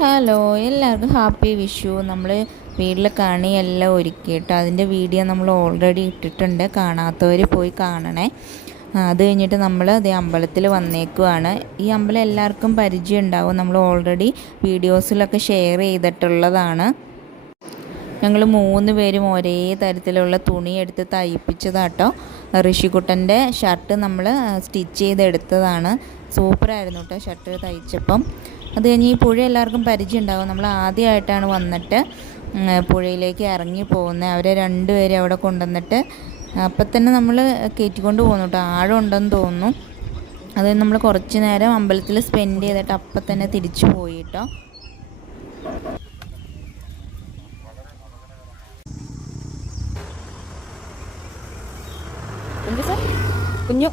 Hello, എല്ലാവർക്കും happy Vishu. നമ്മൾ വീട്ടിൽ കണിയെല്ലാം ഒരുക്കിയിട്ട് അതിൻ്റെ വീഡിയോ നമ്മൾ ഓൾറെഡി ഇട്ടിട്ടുണ്ട്. കാണാത്തവർ പോയി കാണണേ. അത് കഴിഞ്ഞിട്ട് നമ്മൾ അതേ അമ്പലത്തിൽ വന്നേക്കുവാണ്. ഈ അമ്പലം എല്ലാവർക്കും പരിചയം ഉണ്ടാവും, നമ്മൾ ഓൾറെഡി വീഡിയോസിലൊക്കെ ഷെയർ ചെയ്തിട്ടുള്ളതാണ്. ഞങ്ങൾ 3 പേരും ഒരേ തരത്തിലുള്ള തുണി എടുത്ത് തയ്പ്പിച്ചതാട്ടോ. ഋഷിക്കുട്ടൻ്റെ ഷർട്ട് നമ്മൾ സ്റ്റിച്ച് ചെയ്തെടുത്തതാണ്. സൂപ്പറായിരുന്നു കേട്ടോ ഷർട്ട് തയ്ച്ചപ്പം. അത് കഴിഞ്ഞ് ഈ പുഴ എല്ലാവർക്കും പരിചയം ഉണ്ടാകും. നമ്മൾ ആദ്യമായിട്ടാണ് വന്നിട്ട് പുഴയിലേക്ക് ഇറങ്ങി പോകുന്നത്. അവരെ 2 പേരെ അവിടെ കൊണ്ടുവന്നിട്ട് അപ്പം തന്നെ നമ്മൾ കയറ്റിക്കൊണ്ട് പോകുന്നു കേട്ടോ. ആഴം ഉണ്ടെന്ന് തോന്നുന്നു. അത് നമ്മൾ കുറച്ച് നേരം അമ്പലത്തിൽ സ്പെൻഡ് ചെയ്തിട്ട് അപ്പം തന്നെ തിരിച്ചു പോയി കേട്ടോ. കുഞ്ഞു